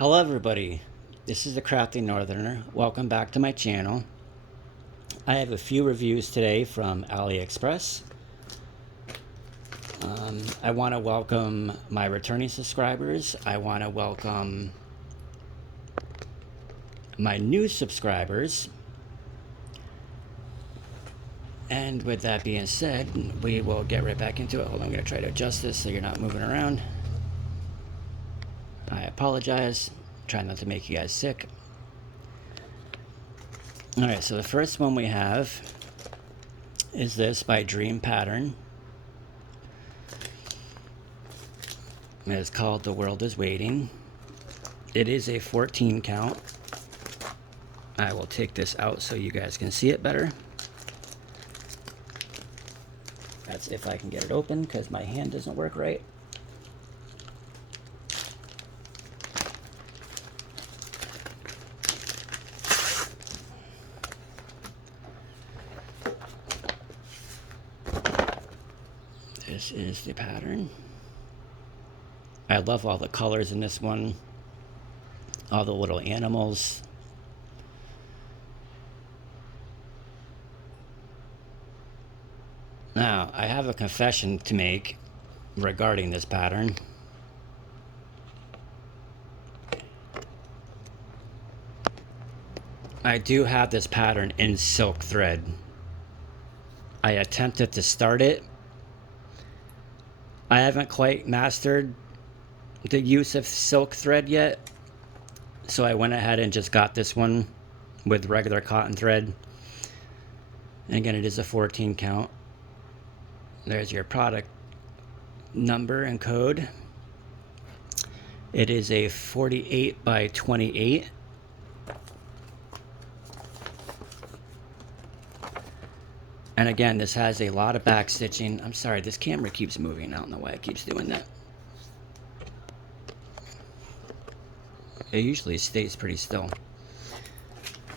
Hello everybody, this is the Crafty Northerner. Welcome back to my channel. I have a few reviews today from AliExpress. I want to welcome my returning subscribers. I want to welcome my new subscribers. And with that being said, we will get right back into it. Hold on, I'm going to try to adjust this so you're not moving around. I apologize. Try not to make you guys sick. Alright, so the first one we have is this by Dream Pattern. It's called The World is Waiting. It is a 14 count. I will take this out so you guys can see it better. That's if I can get it open because my hand doesn't work right. This is the pattern. I love all the colors in this one. All the little animals. Now, I have a confession to make regarding this pattern. I do have this pattern in silk thread. I attempted to start it. I haven't quite mastered the use of silk thread yet, so I went ahead and just got this one with regular cotton thread. And again, it is a 14 count. There's your product number and code. It is a 48 by 28. And again, this has a lot of back stitching. I'm sorry, this camera keeps moving. I don't know why it keeps doing that. It usually stays pretty still.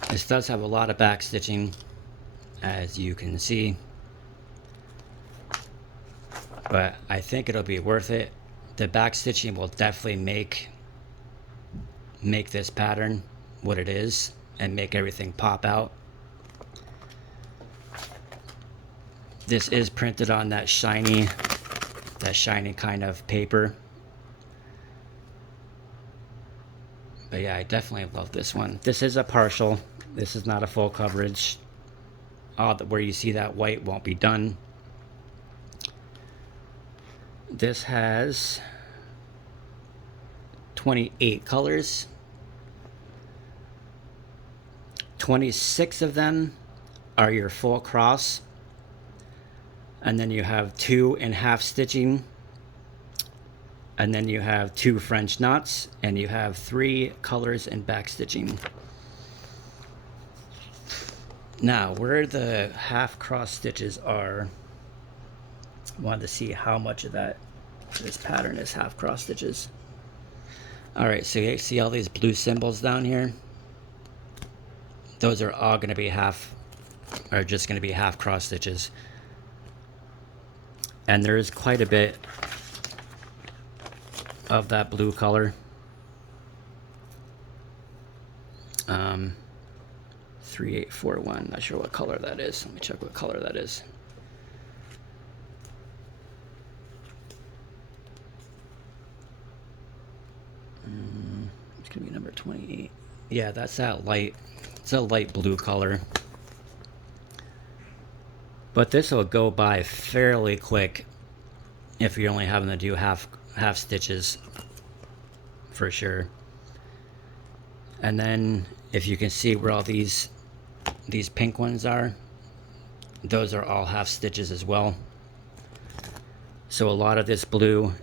This does have a lot of back stitching, as you can see. But I think it'll be worth it. The back stitching will definitely make this pattern what it is and make everything pop out. This is printed on that shiny kind of paper. But yeah, I definitely love this one. This is a partial. This is not a full coverage. Where you see that white won't be done. This has 28 colors. 26 of them are your full cross. And then you have 2 in half stitching. And then you have 2 French knots. And you have 3 colors in back stitching. Now, where the half cross stitches are, I wanted to see how much of this pattern is half cross stitches. Alright, so you see all these blue symbols down here? Those are all going to be just going to be half cross stitches. And there is quite a bit of that blue color. 3841, not sure what color that is. Let me check what color that is. It's gonna be number 28. Yeah, that's that light. It's a light blue color. But this will go by fairly quick if you're only having to do half stitches, for sure. And then if you can see where all these pink ones are, those are all half stitches as well. So a lot of this blue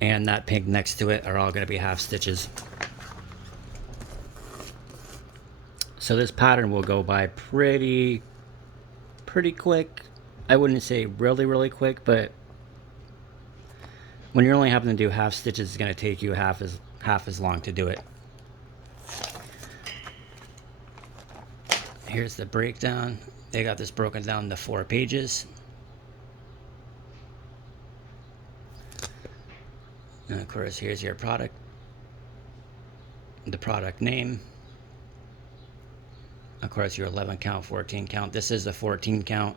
and that pink next to it are all going to be half stitches. So this pattern will go by pretty quick. I wouldn't say really quick, but when you're only having to do half stitches, it's going to take you half as long to do it. Here's the breakdown. They got this broken down into 4 pages. And of course, here's your product the product name. Of course, your 11 count, 14 count. This is a 14 count.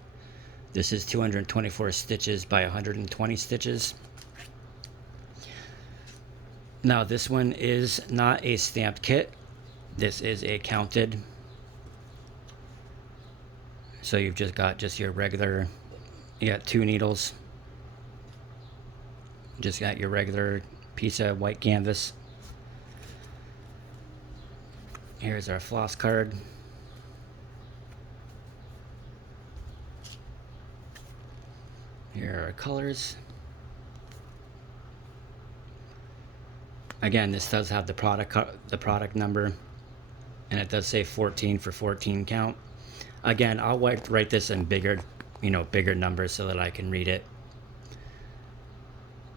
This is 224 stitches by 120 stitches. Now, this one is not a stamped kit. This is a counted. So you've just got your regular, you got 2 needles. Just got your regular piece of white canvas. Here's our floss card. Here are our colors. Again, this does have the product number, and it does say 14 for 14 count. Again, I'll write this in bigger, bigger numbers so that I can read it.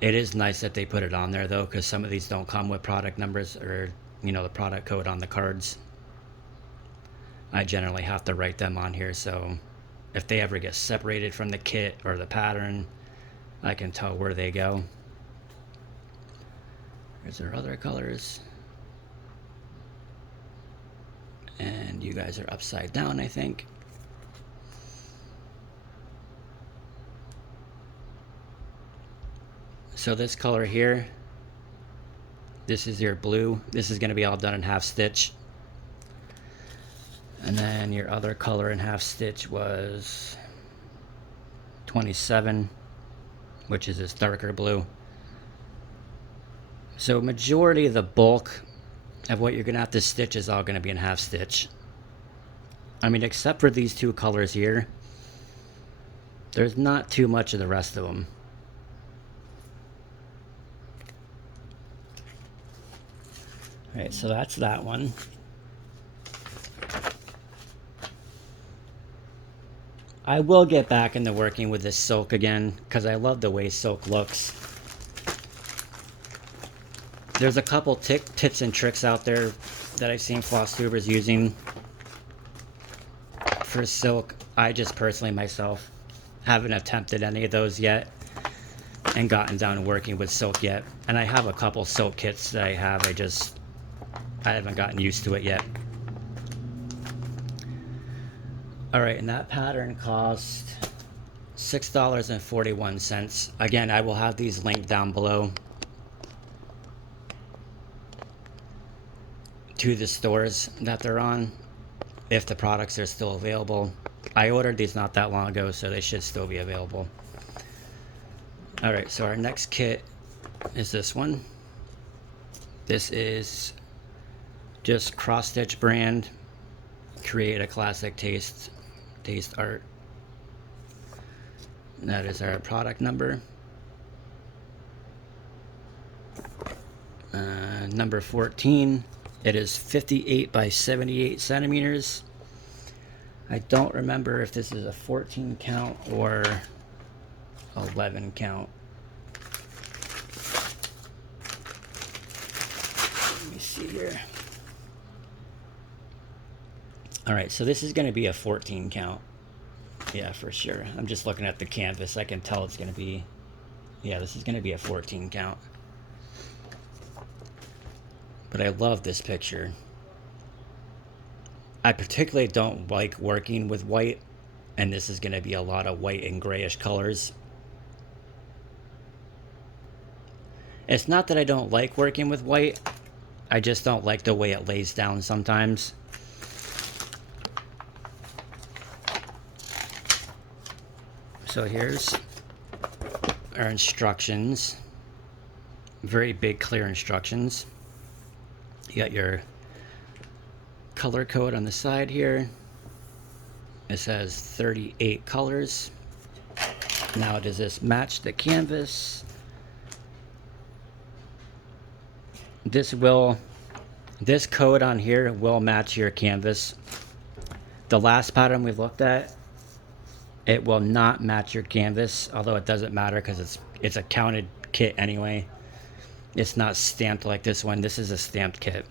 It is nice that they put it on there though, because some of these don't come with product numbers or the product code on the cards. I generally have to write them on here, so if they ever get separated from the kit or the pattern, I can tell where they go. Here's our other colors. And you guys are upside down, I think. So this color here, this is your blue. This is going to be all done in half stitch. And then your other color in half stitch was 27, which is this darker blue. So majority of the bulk of what you're going to have to stitch is all going to be in half stitch. I mean, except for these 2 colors here, there's not too much of the rest of them. Alright, so that's that one. I will get back into working with this silk again, because I love the way silk looks. There's a couple tips and tricks out there that I've seen floss tubers using for silk. I just personally myself haven't attempted any of those yet and gotten down to working with silk yet. And I have a couple silk kits that I have. I haven't gotten used to it yet. Alright, and that pattern cost $6.41. Again, I will have these linked down below to the stores that they're on, if the products are still available. I ordered these not that long ago, so they should still be available. Alright, so our next kit is this one. This is just cross stitch brand, create a classic taste art. And that is our product number. Number 14. It is 58 by 78 centimeters. I don't remember if this is a 14 count or 11 count. Let me see here. Alright, so this is going to be a 14 count. Yeah, for sure. I'm just looking at the canvas. I can tell it's going to be... Yeah, this is going to be a 14 count. But I love this picture. I particularly don't like working with white, and this is going to be a lot of white and grayish colors. It's not that I don't like working with white, I just don't like the way it lays down sometimes. So here's our instructions. Very big, clear instructions. You got your color code on the side here. It says 38 colors. Now, does this match the canvas? This code on here will match your canvas. The last pattern we looked at, it will not match your canvas, although it doesn't matter because it's a counted kit anyway. It's not stamped like this one. This is a stamped kit.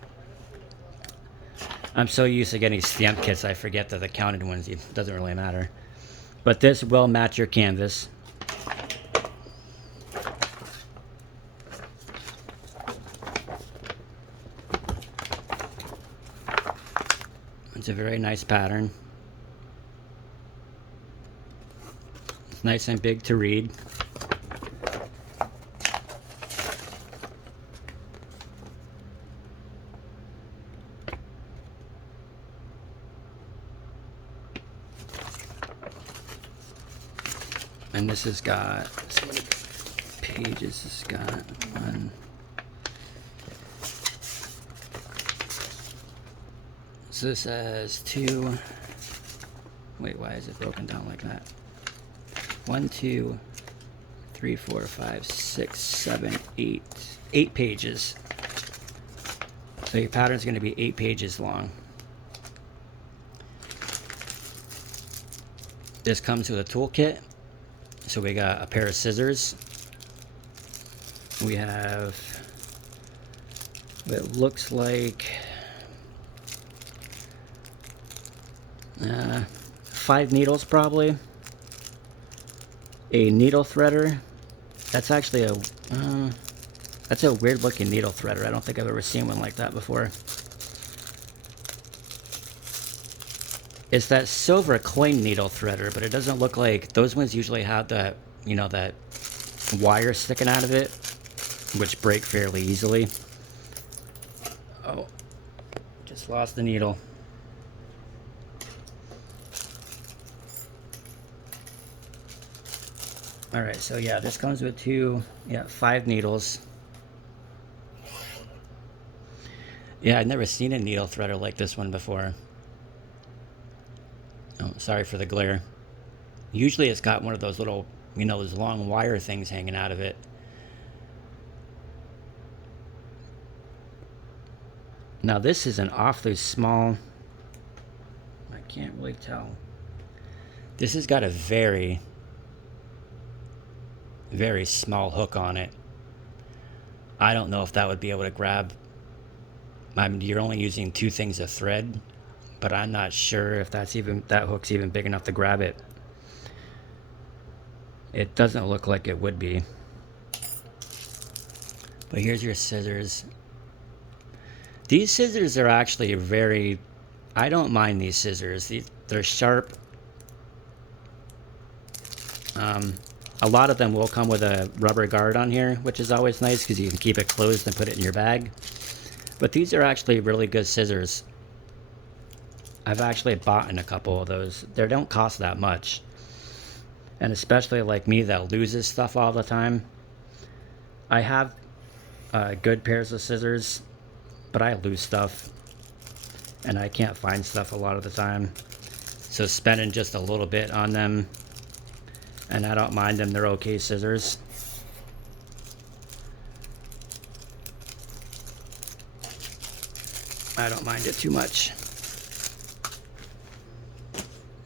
I'm so used to getting stamped kits, I forget that the counted ones, it doesn't really matter. But this will match your canvas. It's a very nice pattern. It's nice and big to read. And this has got, let's see what pages it's got. One. So this has two. Wait, why is it broken down like that? 1, 2, 3, 4, 5, 6, 7, 8. 8 pages. So your pattern is going to be 8 pages long. This comes with a toolkit. So we got a pair of scissors. We have what looks like 5 needles probably. A needle threader. That's actually that's a weird looking needle threader. I don't think I've ever seen one like that before. It's that silver coin needle threader, but it doesn't look like, those ones usually have that, you know, that wire sticking out of it, which break fairly easily. Oh, just lost the needle. All right, so yeah, this comes with 5 needles. Yeah, I've never seen a needle threader like this one before. Oh, sorry for the glare. Usually it's got one of those little, you know, those long wire things hanging out of it. Now this is an awfully small, I can't really tell. This has got a very, very small hook on it. I don't know if that would be able to grab. I mean, you're only using 2 things of thread, but I'm not sure if that hook's even big enough to grab it. It doesn't look like it would be. But here's your scissors. These scissors are actually very, I don't mind these scissors. They're sharp. A lot of them will come with a rubber guard on here, which is always nice because you can keep it closed and put it in your bag. But these are actually really good scissors. I've actually bought in a couple of those. They don't cost that much. And especially like me that loses stuff all the time. I have good pairs of scissors, but I lose stuff. And I can't find stuff a lot of the time. So spending just a little bit on them, and I don't mind them, they're okay scissors. I don't mind it too much.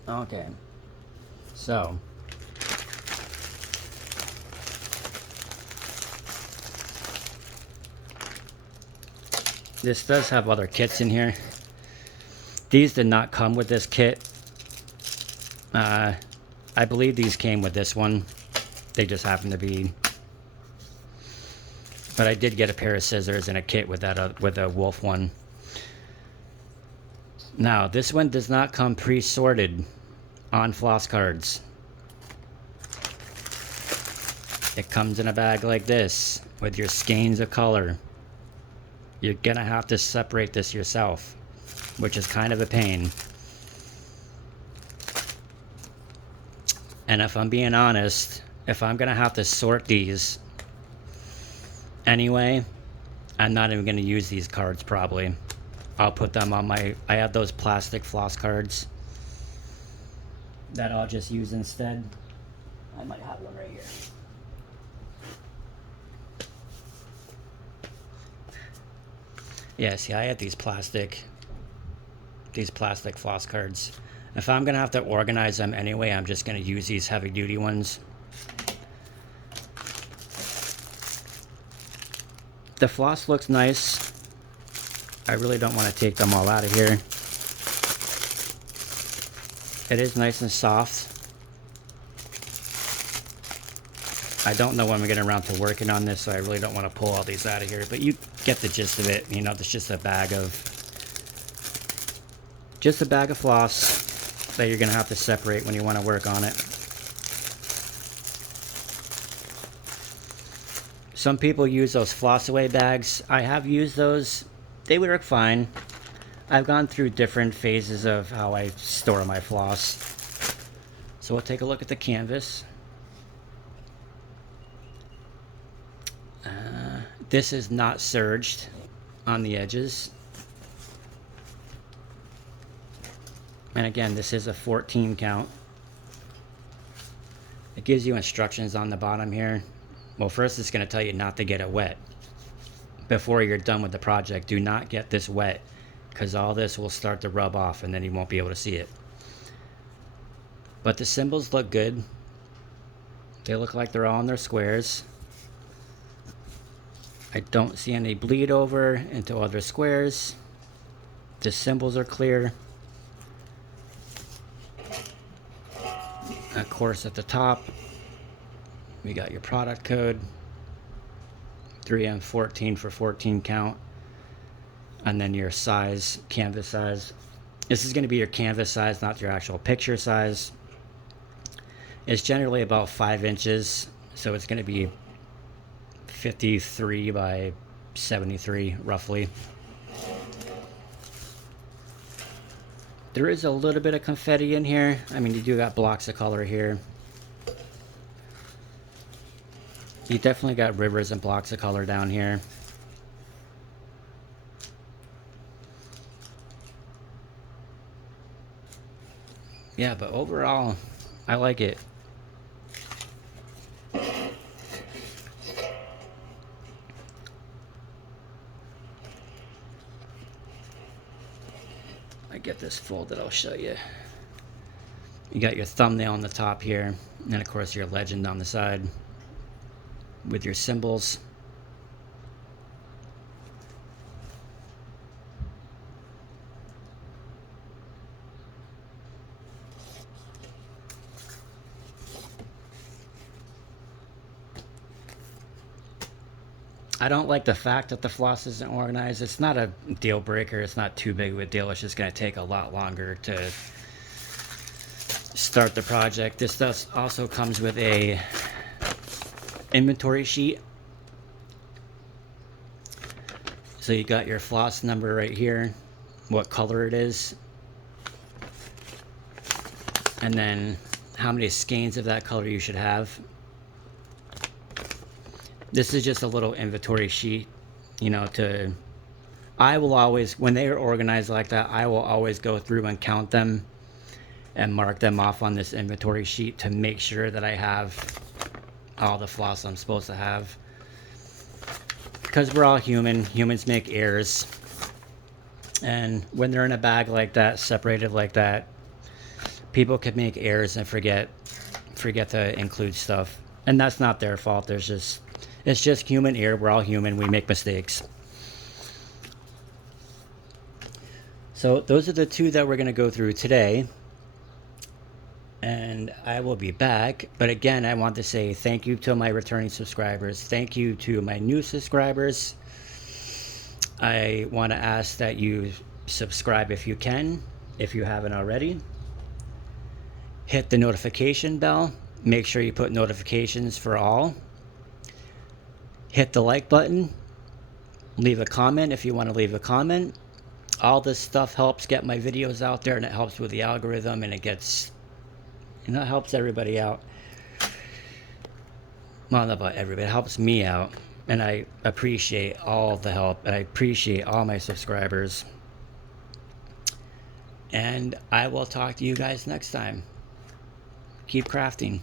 Okay, so this does have other kits in here. These did not come with this kit. I believe these came with this one. They just happen to be. But I did get a pair of scissors and a kit with that with a wolf one. Now, this one does not come pre-sorted on floss cards. It comes in a bag like this with your skeins of color. You're gonna have to separate this yourself, which is kind of a pain. And if I'm being honest, if I'm gonna have to sort these anyway, I'm not even gonna use these cards probably. I'll put them on I have those plastic floss cards that I'll just use instead. I might have one right here. Yeah, see, I have these plastic floss cards. If I'm gonna have to organize them anyway, I'm just gonna use these heavy duty ones. The floss looks nice. I really don't want to take them all out of here. It is nice and soft. I don't know when we're getting around to working on this, so I really don't want to pull all these out of here, but you get the gist of it. You know, it's just a bag of just a bag of floss that you're going to have to separate when you want to work on it. Some people use those floss away bags. I have used those. They work fine. I've gone through different phases of how I store my floss. So we'll take a look at the canvas. This is not serged on the edges. And again, this is a 14 count. It gives you instructions on the bottom here. Well, first it's going to tell you not to get it wet. Before you're done with the project, do not get this wet, because all this will start to rub off and then you won't be able to see it. But the symbols look good. They look like they're all in their squares. I don't see any bleed over into other squares. The symbols are clear. Of course, at the top, we got your product code, 3M14 for 14 count, and then your size, canvas size. This is going to be your canvas size, not your actual picture size. It's generally about 5 inches, so it's going to be 53 by 73 roughly. There is a little bit of confetti in here. I mean, you do got blocks of color here. You definitely got rivers and blocks of color down here. Yeah, but overall, I like it. I get this folded, I'll show you. You got your thumbnail on the top here, and of course your legend on the side with your symbols. I don't like the fact that the floss isn't organized. It's not a deal breaker. It's not too big of a deal. It's just going to take a lot longer to start the project. This does also comes with a inventory sheet. So you got your floss number right here, what color it is, and then how many skeins of that color you should have. This is just a little inventory sheet, you know, I will always, when they are organized like that, I will always go through and count them and mark them off on this inventory sheet to make sure that I have all the floss I'm supposed to have. Because we're all human. Humans make errors. And when they're in a bag like that, separated like that, people can make errors and forget to include stuff. And that's not their fault. It's just human error. We're all human. We make mistakes. So those are the two that we're going to go through today. And I will be back. But again, I want to say thank you to my returning subscribers. Thank you to my new subscribers. I want to ask that you subscribe if you can, if you haven't already. Hit the notification bell. Make sure you put notifications for all. Hit the like button. Leave a comment if you want to leave a comment. All this stuff helps get my videos out there, and it helps with the algorithm, and it helps everybody out. Well, not about everybody. It helps me out, and I appreciate all the help, and I appreciate all my subscribers. And I will talk to you guys next time. Keep crafting.